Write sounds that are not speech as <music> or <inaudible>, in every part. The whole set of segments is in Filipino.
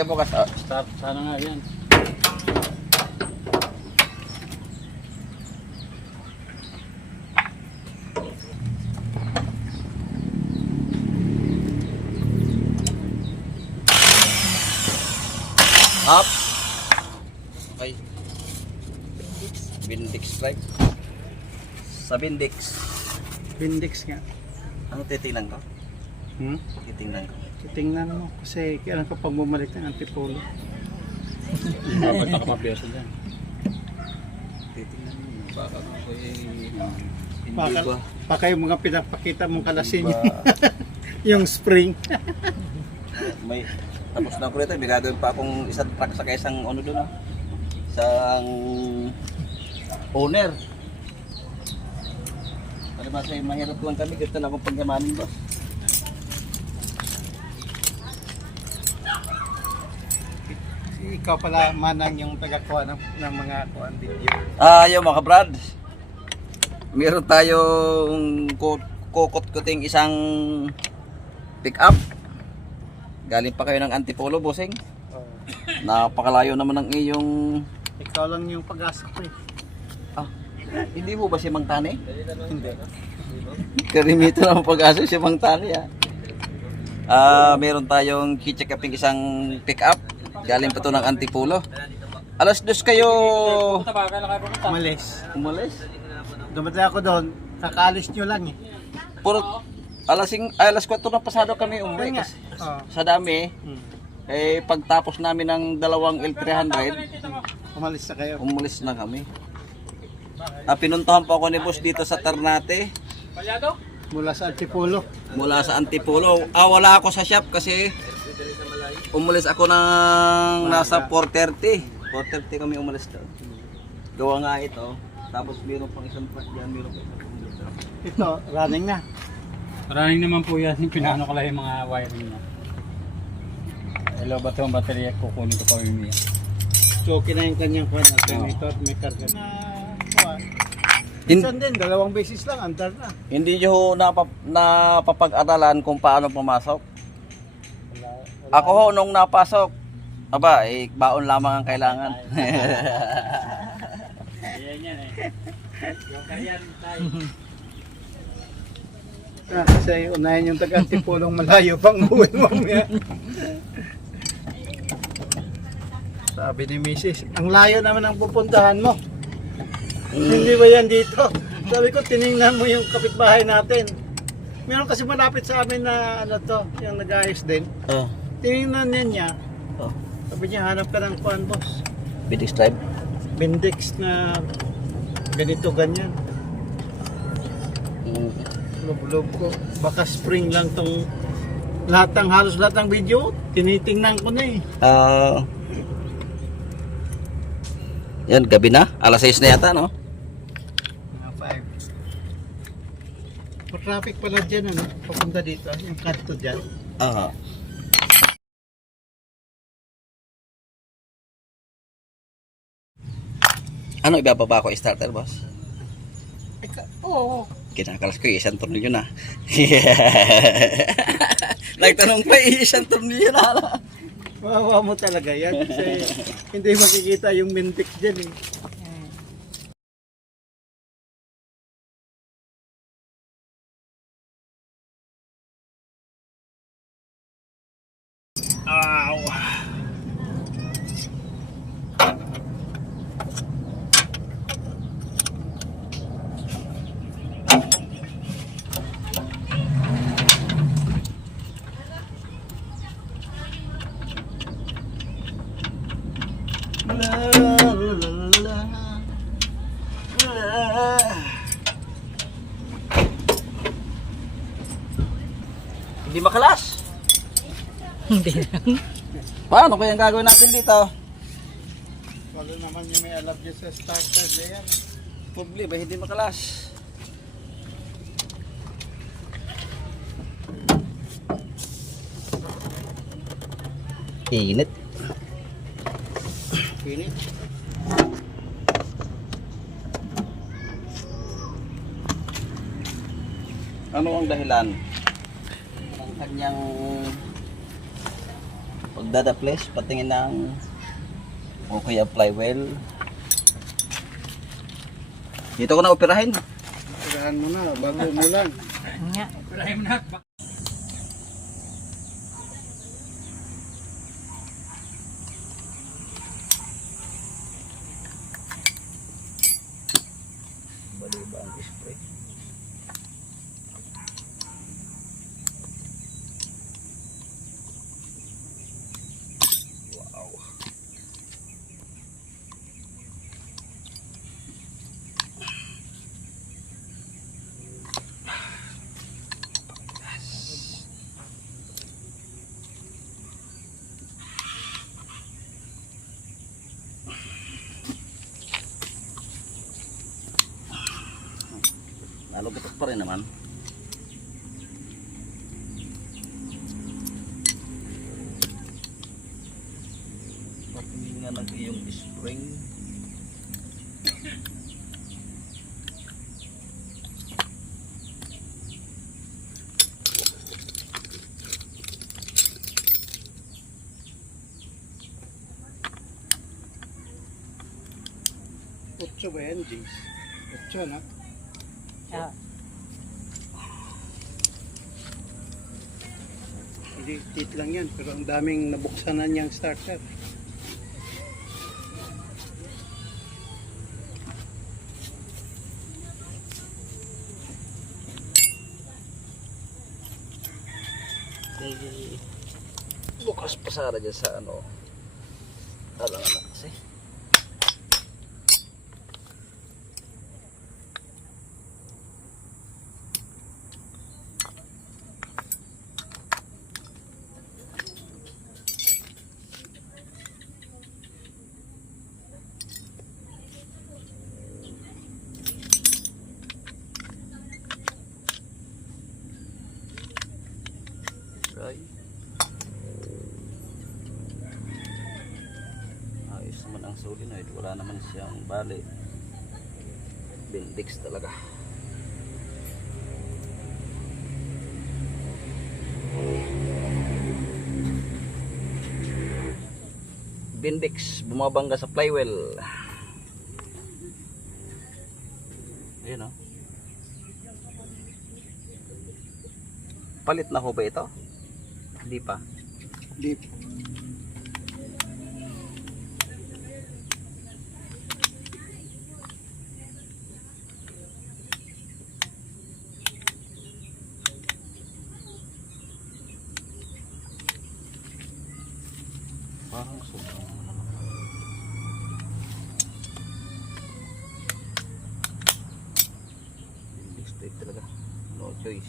kayo bukas. Ah, Start sana nga yan. Up. Okay. Bindix strike. Sa Bindix. Bindix nga. Ano titingnan ko? Hmm? Titingnan ko. Titingnan mo kasi kailan ka pag bumalik ng antipolo. Dapat nakapabiyasa dyan. Titingnan mo. Baka ako eh. Hindi Baka, ba? baka yung mga pinapakita mong kalasin <laughs> yung spring. <laughs> May tapos na ako rito, may gagawin pa akong isang truck sa isang ano doon ah. Isang owner. Para ba sa mahirap lang kami, gusto na akong pagyamanin boss. Ikaw pala manang yung tagakuha ng, ng mga kuan video. Ah, yo mga brad. Meron tayong ku- kukot-kuting isang pick up. Galing pa kayo ng Antipolo, bossing. Oh. Napakalayo naman ng iyong Ikaw lang yung pag-asa ko eh. ah, hindi mo ba si Mang Tani? Hindi. Karimito ng pag-asa si Mang Tani ah. Ah, meron tayong kicheck uping isang pick up. Galing pa to ng Antipolo. Alas dos kayo? Umalis. umalis. Dumating ako doon, kakaalis nyo lang eh. Puro alas, sing, ay, alas 4 na pasado kami umuwi kasi Oh. sa dami Hmm. eh pagtapos namin ng dalawang L300 Umalis na kayo. umalis na kami ah, pinuntahan po ako ni boss dito sa Ternate? Mula sa antipolo. mula sa Antipolo ah wala ako sa shop kasi umalis ako ng nasa 4.30 4.30 kami umalis doon gawa nga ito tapos meron pang isang truck dyan meron pang isang truck dyan. Ito, running na. Maraming naman po yan. <laughs> Pinaano ko lang yung mga wiring niya. Hello, ba ito ang baterya? Kukunin ko pa yung niya. So, okay na yung kanyang kuan. Alternator, may karga na. Minsan din, dalawang beses lang, andar na. hindi nyo napap, napapag-aralan kung paano pumasok. Ako ho, nung napasok, aba, eh, baon lamang ang kailangan. Ayan yan eh. Yung kayan tayo. <laughs> Ah, kasi unahin yung taga-antipolong malayo pang buhay mamaya. <laughs> Sabi ni Mrs., ang layo naman ang pupuntahan mo. Hindi ba yan dito? Sabi ko, tiningnan mo yung kapitbahay natin. Meron kasi malapit sa amin na ano to, yung nag-ayos din. oh, Tiningnan niya niya. oh. Sabi niya, hanap ka ng kuan boss. Bidig stripe. Bendix na ganito ganyan. Mm. Loob-loob ko. Baka spring lang tong lahat ng halos lahat ng video, tinitingnan ko na eh. Ah. yan, gabi na. Alas 6 na yata, no? Traffic pala dyan ano, papunta dito, yung kanto dyan. Ah. Ano ibababa ko starter boss? Ay, ka, oo. Kinakalas ko isang tornilyo na. <laughs> Nagtanong pa isang tornilyo na. Mawawa mo talaga yan kasi hindi makikita yung mintik dyan eh. Ow! Hindi makalas. Hindi Paano kaya ang gagawin natin dito? Wala naman yung may alam dyan sa starter na yan. Problema, hindi makalas. Init. Pinit. Ano ang dahilan ng kanyang Pagdadaples, patingin ng okay apply well. Dito ko na operahin. Tirahan mo na, bago mo lang. Wala mo na. Bali ba ang spray? Pa rin naman. Patingin ng iyong spring. Otso ba yan, James? Otso na. Hindi, tit lang yan. Pero ang daming nabuksan na niyang starter. Bukas pa sana dyan sa ano. Alam na kasi. Right. Ayos naman ang solenoid. Wala naman siyang bali. Bindix talaga. Bindix bumabangga sa flywheel. Ayun oh. Palit na ho ba ito? Hindi pa. Deep. Parang sobrang ano naman. Big straight talaga. No choice.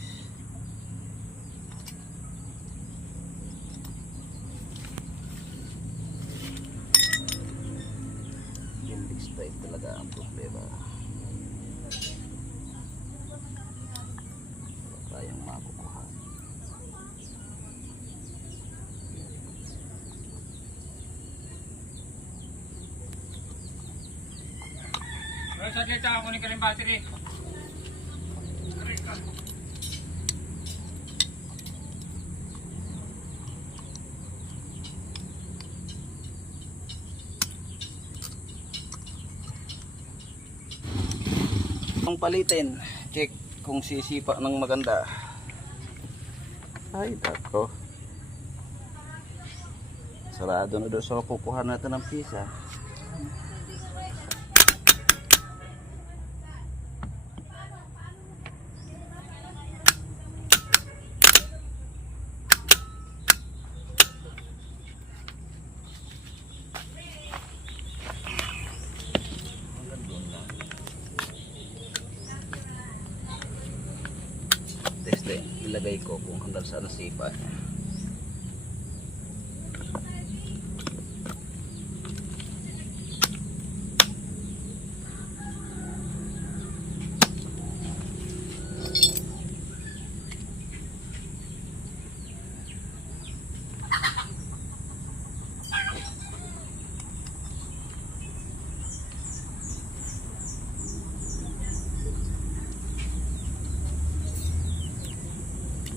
Big straight talaga ang problema. Wala tayong makukuha. Pero sa dito ako kunin ka rin battery. Palitin, check kung sisipa ng maganda. Ay, dako. Sarado na doon sa kukuha natin ng pisa. Ilagay ko kung hanggang saan nasipa.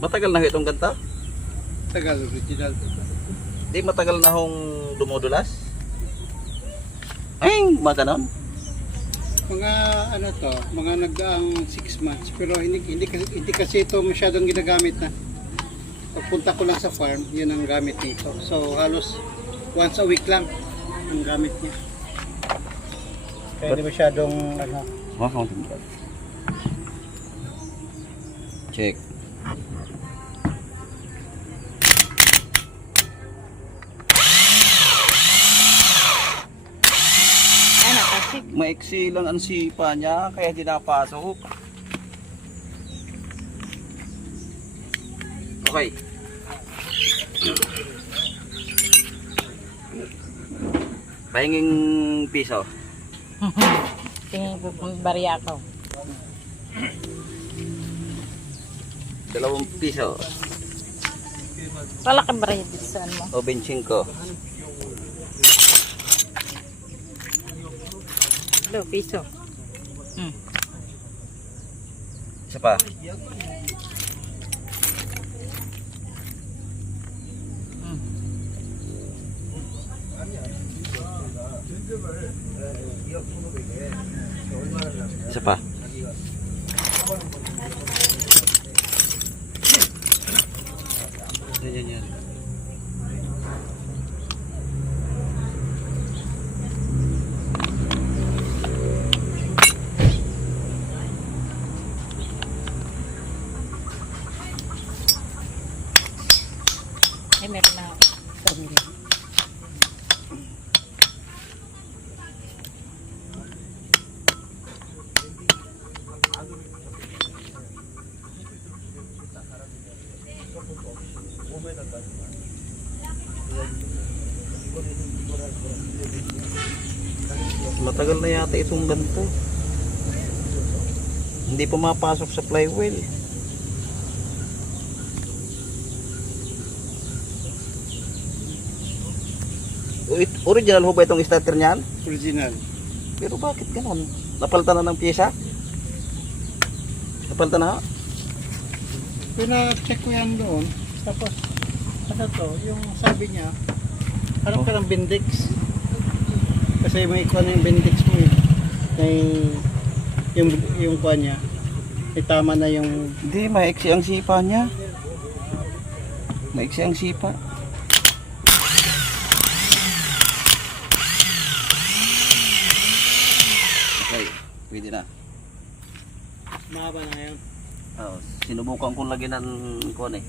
Matagal na itong ganta? Tagal, original. Di matagal na hong dumudulas? Ay, mga ganon. Mga ano to, mga nagdaang 6 months. Pero hindi, hindi, kasi- hindi kasi ito masyadong ginagamit na. Pagpunta ko lang sa farm, yun ang gamit nito. So halos once a week lang ang gamit niya. Kaya hindi masyadong ano. Check. Maiksi lang ang sipa niya, kaya di napasok. Okay. Pahinging piso. <laughs> Tingin ko kung bariya ko. Dalawang piso. Wala ka bariya dito saan mo? O 25. Hello, piso. Hmm. Isa pa. Hmm. Isa pa. Yan, yan, yan. Ay, meron na ako. Matagal na yata itong ganito. Hindi pa mapasok sa flywheel. Ori- Original ho ba itong starter niyan? original. Pero bakit ganun? Napalitan na ng pyesa? Napalitan na? Pina-check ko yan doon. Tapos, ano to, yung sabi niya, harap ka ng Bendix. Kasi may kuha na yung Bendix mo eh. May, yung, yung kuha niya. May tama na yung, Hindi, maiksi ang sipa niya. Maiksi ang sipa. Okay, pwede na. mahaba na ngayon. Oh, sinubukan kong lagyan ng kuwan eh.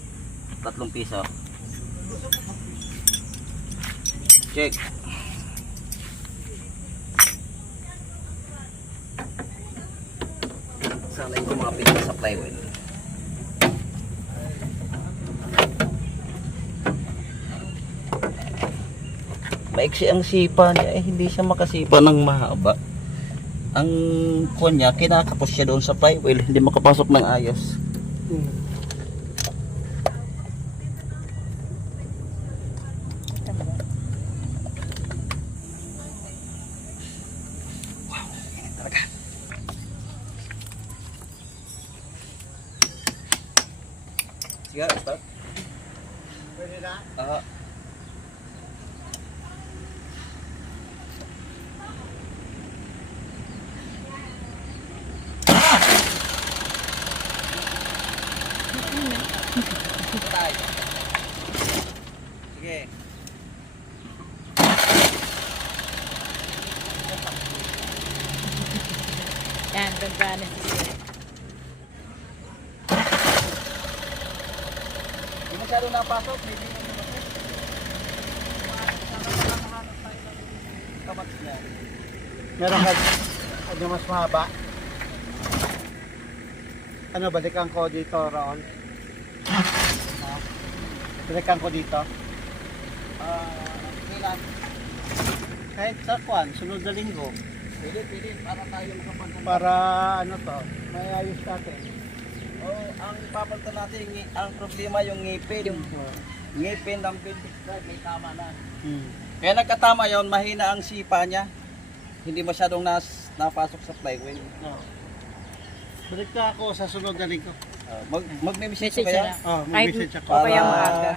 Tatlong piso. Check. Sana yung kumapit sa flywheel. Maiksi ang sipa niya eh, hindi siya makasipa ng mahaba. Ang kuwan niya, kinakapos siya doon sa flywheel, hindi makapasok ng ayos. Sige, start. Pwede na? Ah. Sige. Yan, ganda na siya. Hindi masyado napasok, maybe kamat niya. Meron ka, ano mas mahaba? Ano, balikan ko dito? Ha? Balikan ko dito? Ah, kailan? Kahit sa kwan, sunod na linggo. Pili, pili, para tayo makapaganda. Para ano to, may ayos natin. Oh, ang ipapalta natin, ang problema yung ngipin. Ngipin ng pintik drive, may tama na. Hmm. Kaya nagkatama yon mahina ang sipa niya. Hindi masyadong nas, napasok sa flywheel. Oh. Balik ka ako sa sunod na linggo. Uh, mag, magme-message Message kaya? na. Oh, Kahit mag-message ako. kaya Para- maaga.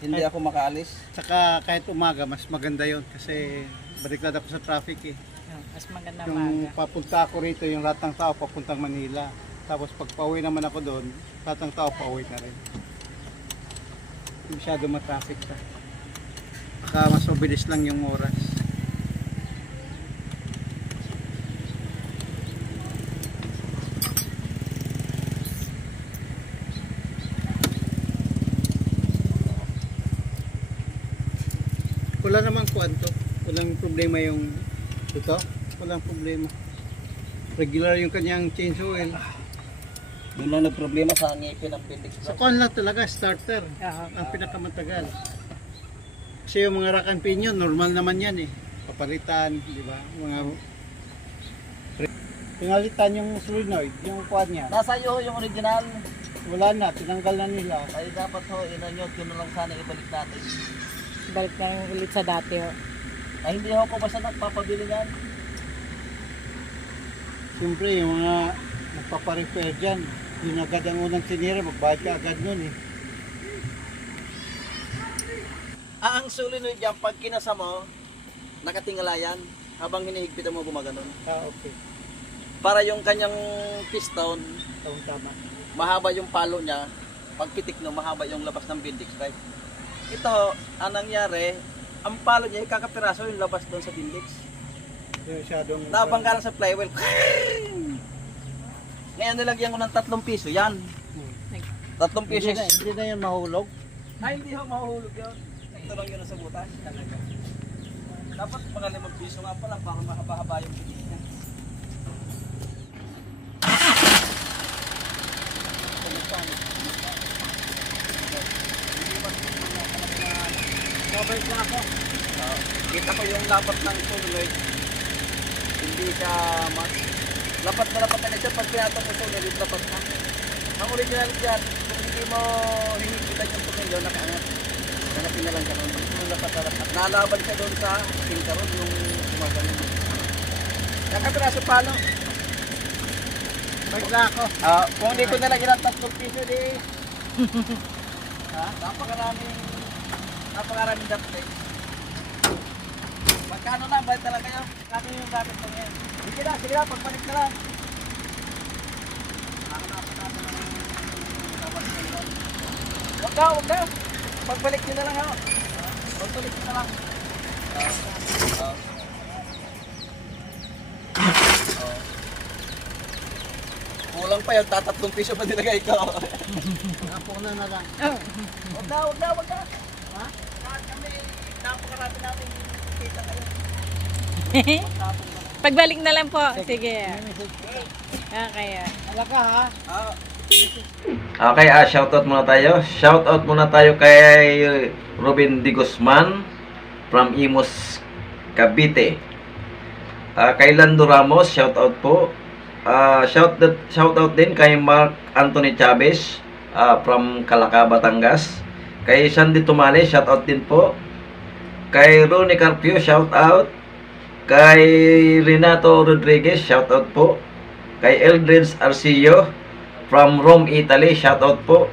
Hindi ako makaalis. Saka kahit umaga, mas maganda yon kasi baliktad ako sa traffic eh. Oh, Mas maganda Yung umaga. papunta ako rito, yung lahat ng tao papuntang Manila. Tapos pag pauwi naman ako doon, lahat ng tao pauwi na rin. Hindi Masyado matraffic pa. Baka mas mabilis lang yung oras. Wala namang kwanto. Walang problema yung ito. Walang problema. Regular yung kanyang change oil. Doon lang nagproblema sa ngipin ng appendix. Sa kwan lang talaga, starter. Oo. Ang pinakamatagal. Kasi yung mga rack and pinion, normal naman yan eh. Papalitan, di ba? Mga... Pinalitan yung solenoid, yung kwan niya. Nasa iyo yung original. Wala na, tinanggal na nila. Ay dapat ho, inanyot yun na lang sana ibalik natin. Balik na yung ulit sa dati. Oh. Ay hindi ho ako basta nagpapabili yan. Siyempre, yung mga nagpaparepair dyan, yun agad ang unang sinira, magbayad ka agad nun eh. Ah, ang solenoid yan, pag kinasa mo, nakatingala yan. Habang hinihigpitan mo gumaganon. Ah, okay. Para yung kanyang piston, Tawang tama. mahaba yung palo niya. Pag pitik no, mahaba yung labas ng bindix right? Ito, ang nangyari, ang palo niya, kakapiraso yung labas doon sa bindix. Masyadong... Nabang ka lang sa flywheel. <laughs> Ngayon nilagyan ko ng tatlong piso, yan. Tatlong piso. Hindi na, hindi na yan mahulog. Ay, hindi ho mahuhulog yun. Ito lang yun sa butas. Talaga. Dapat mga limang piso nga pala para mahaba-haba yung pitik niya. Babalik na ako. Ah, kita ko yung lapat ng solenoid. Hindi siya mas... Lapat na lapat na siya. Pag pinatong mo solenoid, lapat na. Ang original dyan, kung hindi mo hinigitan yung tornilyo, nakaangat. Hanapin na lang ka nun. Yung lapat na lapat. Nalaban siya doon sa pinkaron, yung gumagano. Nakapiraso palo. Balik na ako. Ah, kung hindi ko nalagyan ng tatlong piso, di... <laughs> ha? Napakaraming... Napakaraming dapat Magkano na? Bayad talaga kayo? Kano yung gamit mo ngayon? Sige na, sige na, pagbalik na lang. Dapat na. Huwag huwag ka. Pagbalik nyo na lang ha. Pagbalik nyo na lang. Ah, ah. Ah. Kulang pa yun, tatatlong piso pa nilagay ko. Ako na na lang. Huwag na, huwag na, huwag na. Ha? Kahit kami, napakarami namin kita kayo. <laughs> Pagbalik na lang po. Sige. Okay. ah. Wala ka ha? Okay, ah, shoutout muna tayo. Shoutout muna tayo kay Robin Di Guzman from Imos, Cavite. Ah, kay Lando Ramos, shoutout po. Ah, shout shoutout din kay Mark Anthony Chavez ah, from Calaca, Batangas. Kay Sandy Tumale, shoutout din po. Kay Ronnie Carpio, shoutout. Kay Renato Rodriguez, shoutout po. Kay Eldridge Arcillo from Rome, Italy, shoutout po.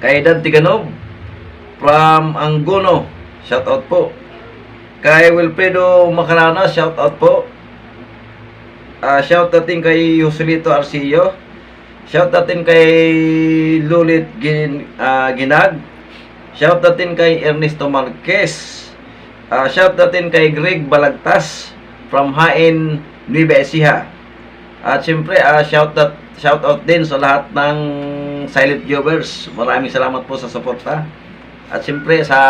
Kay Dan Tiganob from Angono, shoutout po. Kay Wilfredo Macarana, shoutout po. Ah, shoutout din kay Joselito Arcillo. Shoutout din kay Lulit Gin, ah, Ginag. Shoutout din kay Ernesto Marquez. Ah, shoutout din kay Greg Balagtas from Hain, Nueva Ecija. At siyempre, ah, shoutout shoutout din sa lahat ng silent viewers. Maraming salamat po sa suporta. At siyempre sa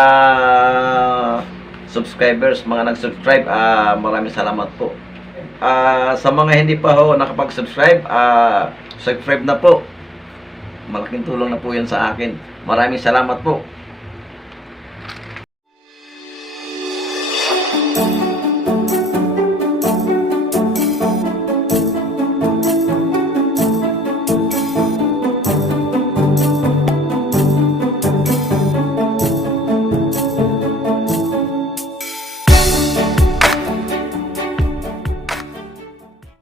subscribers, mga nag-subscribe, ah, maraming salamat po. Ah, sa mga hindi pa ho nakapag-subscribe, ah, subscribe na po. Malaking tulong na po yan sa akin. Maraming salamat po.